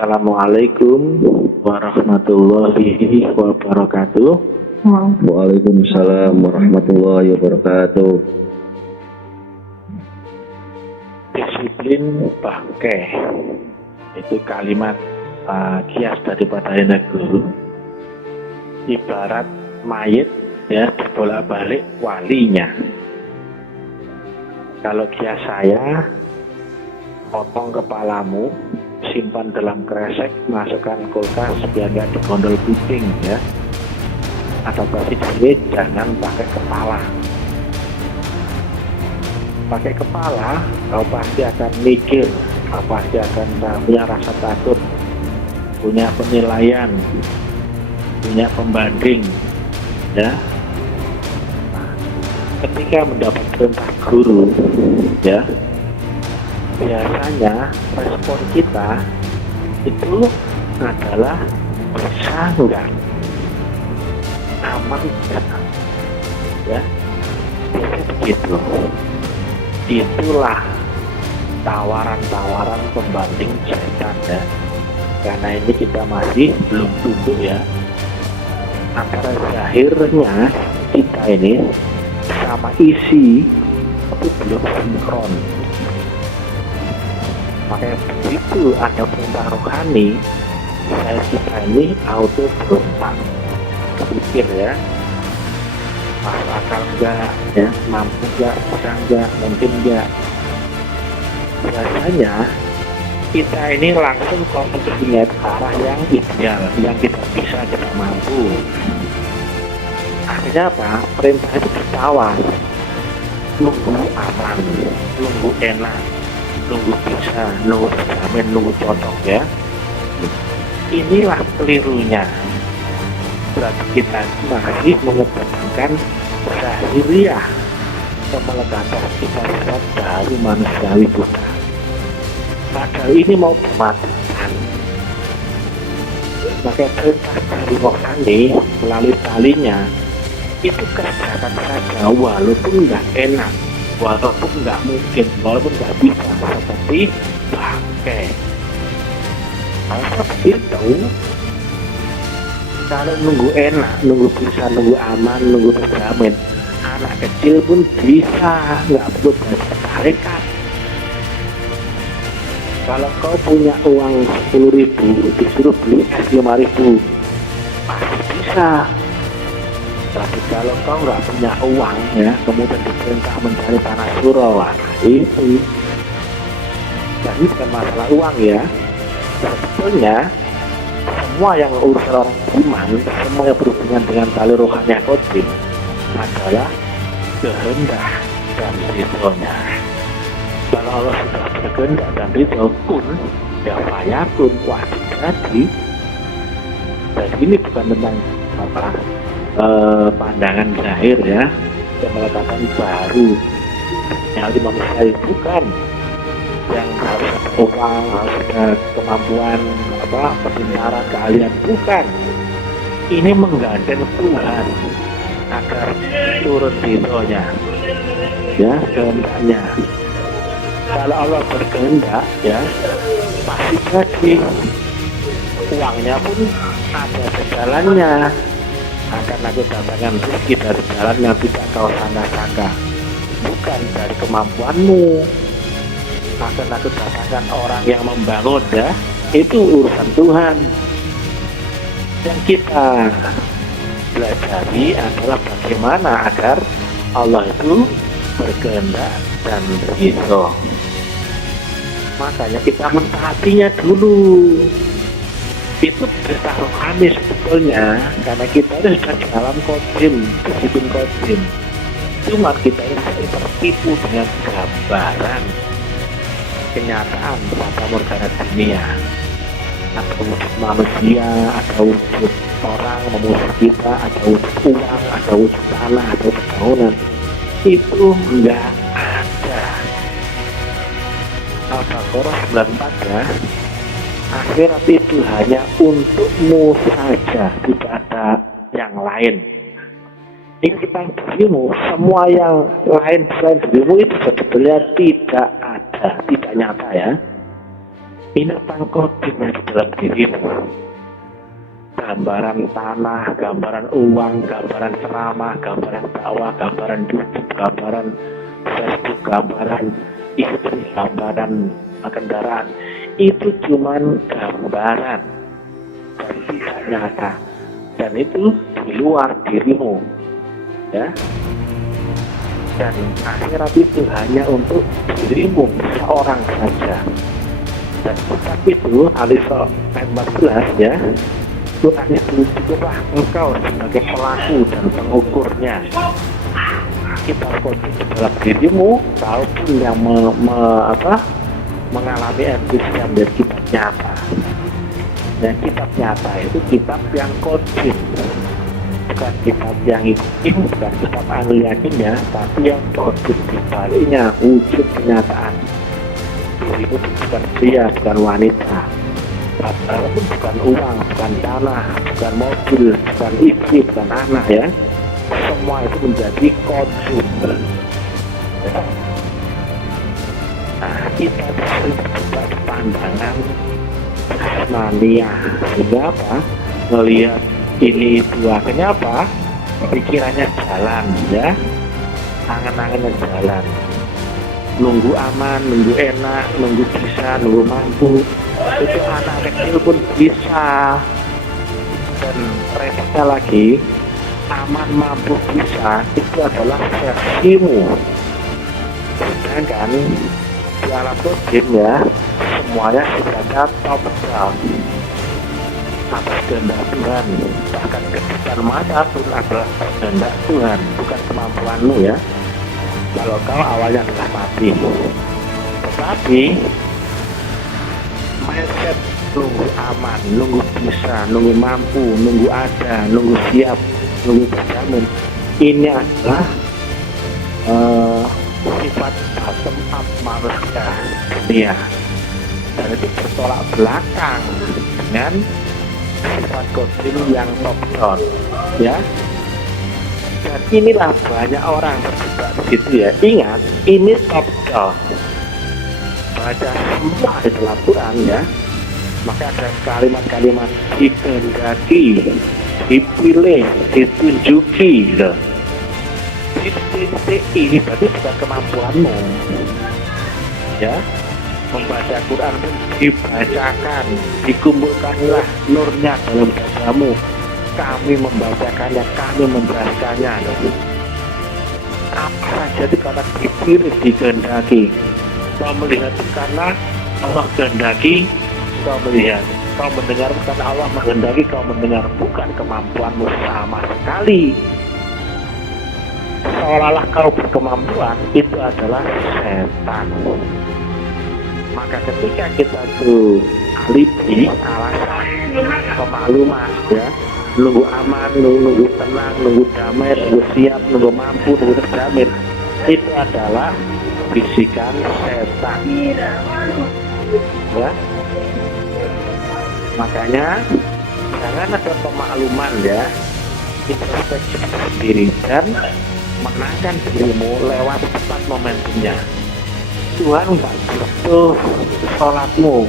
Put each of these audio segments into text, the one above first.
Assalamualaikum warahmatullahi wabarakatuh. Waalaikumsalam warahmatullahi wabarakatuh. Disiplin bangkai itu kalimat kias daripada Hendra Guru. Ibarat mayit ya dibolak-balik walinya. Kalau kias saya, potong kepalamu, simpan dalam kresek, masukkan kulkas biar nggak digondol kucing ya. Atau pasti jangan pakai kepala. Pakai kepala, kau pasti akan mikir, kau pasti akan punya rasa takut, punya penilaian, punya pembanding, ya. Ketika mendapat perintah guru, ya, biasanya respon kita itu adalah bisa enggak, aman enggak, ya, biasanya begitu. Itulah tawaran-tawaran pembanding setan ya. Karena ini kita masih belum tumbuh ya. Antara zahirnya kita ini sama isi itu belum sinkron. Makanya begitu ada perintah rohani, saya kita ini auto berontak, kepikir ya, masuk akal enggak, ya, mampu enggak, bisa enggak, mungkin enggak. Biasanya kita ini langsung konstruksinya ke arah yang ideal, yang kita bisa, kita mampu. Artinya apa? Perintah itu bertawar, nunggu aman, nunggu enak, nunggu bisa, nunggu terjamin, nunggu cocok ya. Inilah kelirunya. Berarti kita masih mengedepankan zahiriah, kemelekatan kita dari manusiawi buta. Padahal ini mau bermatakan. Maka perintah dari rohani melalui talinya itu kerjakan saja, walaupun nggak enak, walaupun nggak mungkin, walaupun nggak bisa, seperti bangkai. Masa begitu? Kalau nunggu enak, nunggu bisa, nunggu aman, nunggu terjamin, anak kecil pun bisa, nggak perlu belajar tarekat. Kalau kau punya uang 10.000, disuruh beli es 5.000, pasti bisa. Tapi kalau kau nggak punya uang ya, kemudian diperintah mencari tanah surau, itu jadi bukan masalah uang ya. Sebetulnya semua yang urusan orang iman, semua yang berhubungan dengan tali rohani kodim adalah kehendak dan ridhonya. Kalau Allah sudah berkehendak dan ridho pun, ya fayakun, wajib jadi. Jadi ini bukan tentang pandangan zahir ya, kemelekatan baru yang di manusia, bukan yang harus ada uang, harus ada kemampuan, kepintaran, keahlian, bukan. Ini menggandeng Tuhan agar turun ridhonya, ya, kehendaknya. Kalau Allah berkehendak, ya, pasti jadi. Uangnya pun ada jalannya. Akan aku datangkan rezeki dari jalan yang tidak kau sangka-sangka, bukan dari kemampuanmu. Akan aku datangkan orang yang membangun ya, itu urusan Tuhan. Yang kita pelajari adalah bagaimana agar Allah itu berkehendak dan ridho. Makanya kita mentaatinya dulu. Itu perintah rohani sebetulnya, karena kita ini sudah dalam kodim, disiplin kodim. Cuma kita ini tertipu dengan gambaran kenyataan pada morgana dunia. Ada wujud manusia, ada wujud orang memusuh kita, ada wujud uang, ada wujud tanah, ada wujud bangunan. Itu enggak ada. Al-Baqarah 94 ya. Akhirat itu hanya untukmu saja, tidak ada yang lain. Ini kita dirimu, semua yang lain selain dirimu itu sebetulnya tidak ada, tidak nyata ya. Ini tentang kodim yang di dalam dirimu. Gambaran tanah, gambaran uang, gambaran ceramah, gambaran dakwah, gambaran YouTube, gambaran Facebook, gambaran istri, gambaran kendaraan. Itu cuman gambaran dan tidak nyata. Dan itu di luar dirimu, ya. Dan akhirat itu hanya untuk dirimu seorang saja. Dan kitab itu Al-Isra ayat 14 ya, Tuhan itu cukuplah engkau sebagai pelaku dan pengukurnya. Kitab kodim di dalam dirimu, kalaupun yang mengalami entusiasme dari kitab nyata. Dan kitab nyata itu kitab yang kodim, bukan kitab yang yakin, bukan kitab anu yakinnya, tapi yang kodim dibaliknya, wujud kenyataan. Dirimu bukan pria, bukan wanita, walaupun bukan uang, bukan tanah, bukan mobil, bukan istri, bukan anak ya. Semua itu menjadi kodim. Nah, kita sering terjebak di pandangan mania, sehingga apa? Melihat ini itu, akhirnya apa? Pikirannya jalan ya, angan-angannya jalan. Nunggu aman, nunggu enak, nunggu bisa, nunggu mampu. Itu anak kecil pun bisa. Dan repotnya lagi, aman, mampu, bisa itu adalah versimu. Sedangkan di alam kodim ya, semuanya sifatnya top down, atas kehendak Tuhan. Bahkan kehidupan mata pun adalah kehendak Tuhan, bukan kemampuanmu ya. Kalau kau awalnya adalah mati, tetapi mindset nunggu aman, nunggu bisa, nunggu mampu, nunggu ada, nunggu siap, nunggu terjamin, ini adalah sifat bottom up manusia dunia, dan itu bertolak belakang dengan sifat kodim yang top down ya. Dan inilah banyak orang terjebak di situ ya. Ingat, ini top down. Baca semua di dalam Quran ya, maka ada kalimat-kalimat dikehendaki, dipilih, ditunjuki loh. Ini berarti bukan kemampuanmu ya. Membaca Quran pun dibacakan, dikumpulkanlah nurnya dalam dadamu. Kami membacakannya, kami menjelaskannya. Apa saja itu karena dipilih, dikehendaki. Kau melihat karena Allah kehendaki, kau melihat. Kau mendengar karena Allah menghendaki, kau mendengar. Bukan kemampuanmu sama sekali. Seolah-olah kau berkemampuan, itu adalah setan. Maka ketika kita tuh alibi, alasan, pemakluman ya, nunggu aman, nunggu tenang, nunggu damai, nunggu siap, nunggu mampu, nunggu terjamin, itu adalah bisikan setan ya. Makanya jangan ada pemakluman ya, introspeksi diri dan menangkan dirimu lewat tepat momentumnya. Tuhan nggak butuh sholatmu,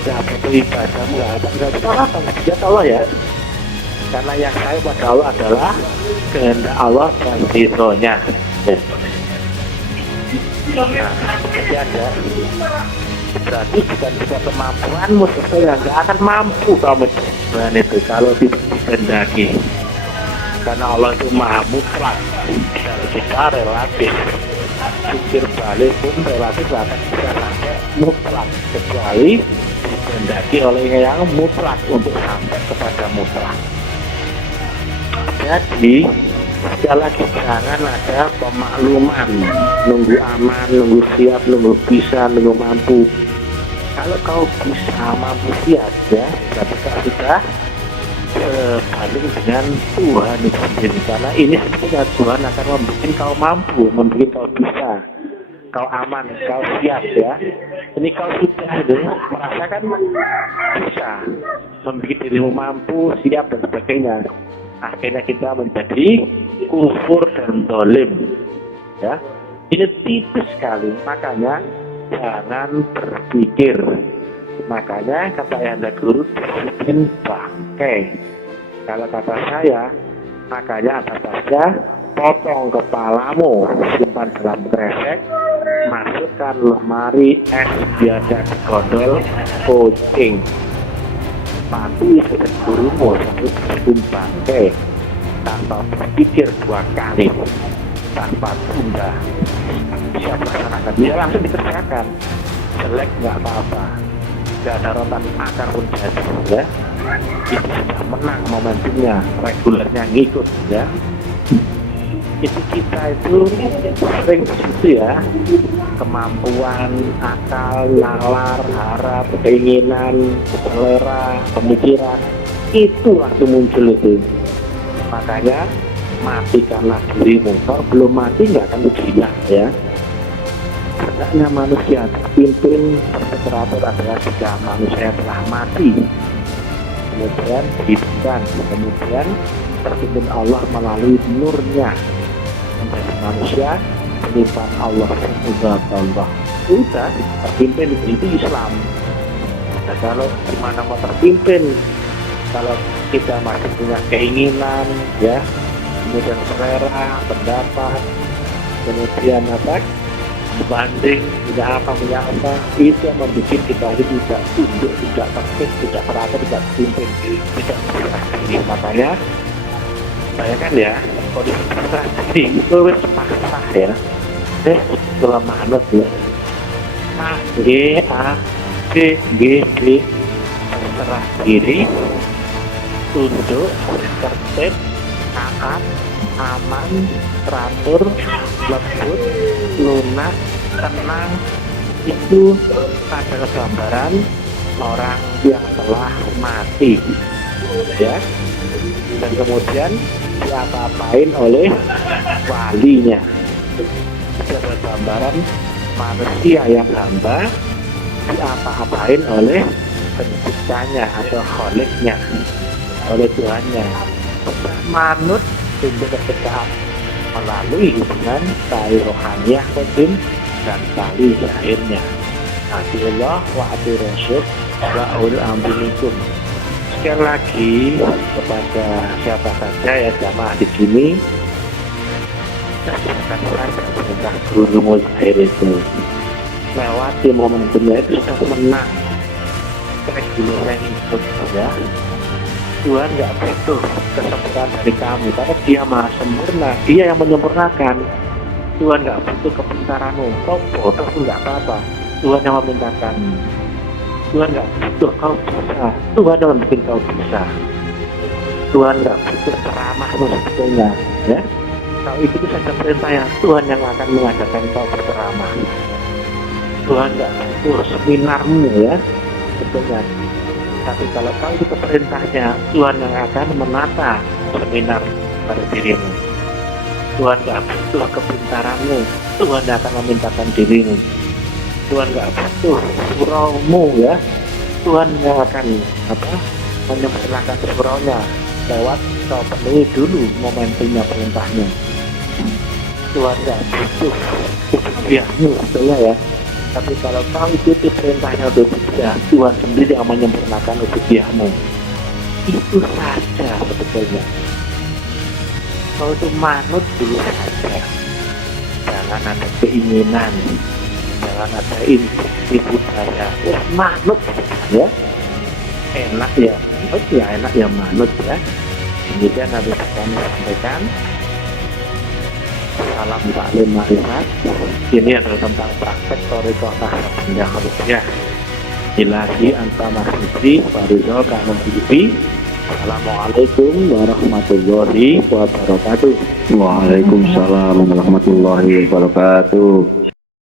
nggak butuh ibadahmu, nggak butuh sholat, tidak Allah ya. Karena yang saya pada Allah adalah kehendak Allah dan ridhonya. Nah, jadi ada berarti bukan juga kemampuanmu, sesuai nggak akan mampu kamu dengan itu kalau tidak dikehendaki. Karena Allah itu maha mutlak, dan kita relatif. Pikir balik pun relatif akan bisa sampai mutlak, kecuali dikehendaki oleh yang mutlak untuk sampai kepada mutlak. Jadi sekali lagi jangan ada pemakluman, nunggu aman, nunggu siap, nunggu bisa, nunggu mampu. Kalau kau bisa, mampu, siap ya, berarti kau sudah banding dengan Tuhan itu sendiri. Karena ini sebetulnya Tuhan akan membuat kau mampu, membuat kau bisa, kau aman, kau siap ya. Ini kau sudah merasakan bisa, membuat dirimu mampu, siap dan sebagainya. Akhirnya kita menjadi kufur dan dolim ya. Ini tipis sekali. Makanya jangan berpikir Makanya kata Ayahanda Guru disiplin bangkai. Kalau kata saya, makanya atasnya potong kepalamu, simpan dalam kresek, masukkan lemari es biasa digondol kucing. Mati sudah gurumu sampai disiplin bangkai tanpa berpikir dua kali, tanpa tunda. Bisa melaksanakan, dia langsung dikerjakan. Jelek nggak apa-apa, nggak ada rotan akar pun jadi, ya. Itu sudah menang momentumnya, regulernya ngikut, ya. Itu kita itu sering begitu, ya. Kemampuan, akal, nalar, harap, keinginan, selera, pemikiran itu langsung muncul itu. Makanya matikanlah dirimu. Kalau belum mati nggak akan berjinah, ya. Hendaknya manusia terpimpin teratur adalah jika manusia telah mati, kemudian dihidupkan, kemudian terpimpin Allah melalui nurnya menjadi manusia penyimpan Allah subhanahu Allah. Sudah terpimpin itu Islam. Nah, kalau gimana mau terpimpin kalau kita masih punya keinginan, ya, kemudian selera, pendapat, kemudian apa, banding, punya apa, itu yang membuat kita itu tidak tunduk, tidak tertib, tidak teratur, tidak terpimpin, tidak bergerak diri. Makanya bayangkan, ya, kondisi bergerak diri itu pasrah, ya, setelah manut, ya, A, B, berserah diri, tunduk, tertib, taat, aman, teratur, lembut, lunak, tenang. Itu adalah gambaran orang yang telah mati, ya. Dan kemudian diapa-apain oleh walinya. Itu adalah gambaran manusia yang hamba diapa-apain oleh penciptanya atau kholiknya, oleh Tuhannya. Manut tunduk ketika melalui hubungan tali rohaniah kodim dan tali zahirnya. Atiullah wa ati rasul wa ulul amri minkum. Sekali lagi kepada siapa saja, ya, jamaah di sini, kerjakan saja perintah guru zahir itu. Lewati momentumnya itu sudah menang. Regulernya ikut, ya. Tuhan nggak butuh kesempurnaan dari kamu karena Dia maha sempurna, Dia yang menyempurnakan. Tuhan nggak butuh kepintaranmu, kau bodoh pun nggak apa-apa, Tuhan yang memintakan. Tuhan nggak butuh kau bisa, Tuhan yang bikin kau bisa. Tuhan nggak butuh ceramahmu sebetulnya, ya. Kau ikuti saja perintahnya, Tuhan yang akan mengajarkan kau berceramah. Tuhan nggak butuh seminarmu, ya, sebetulnya. Tapi kalau kau itu perintahnya, Tuhan yang akan menata seminar pada dirimu. Tuhan gak butuh kepintaranmu, Tuhan yang akan memintakan dirimu. Tuhan gak butuh suraumu, ya. Tuhan yang akan menyempurnakan suraunya lewat kau penuhi dulu momentumnya perintahnya. Tuhan gak butuh ubiahmu, sebetulnya, ya. Tapi kalau kau ikuti perintahnya untuk ubiah, Tuhan sendiri yang menyempurnakan ubiahmu. Itu saja sebetulnya. Kau itu manut dulu saja. Jangan ada keinginan, jangan ada instruksi budaya. Manut, ya. Enak ya, enak ya manut, ya. Kemudian Nabi kami sampaikan, salam taklim marifat. Ini adalah tentang praktek torikoh tahapnya harusnya. Ilahi anta mahfidri waridho kanum bibi. Assalamualaikum warahmatullahi wabarakatuh. Waalaikumsalam warahmatullahi wabarakatuh.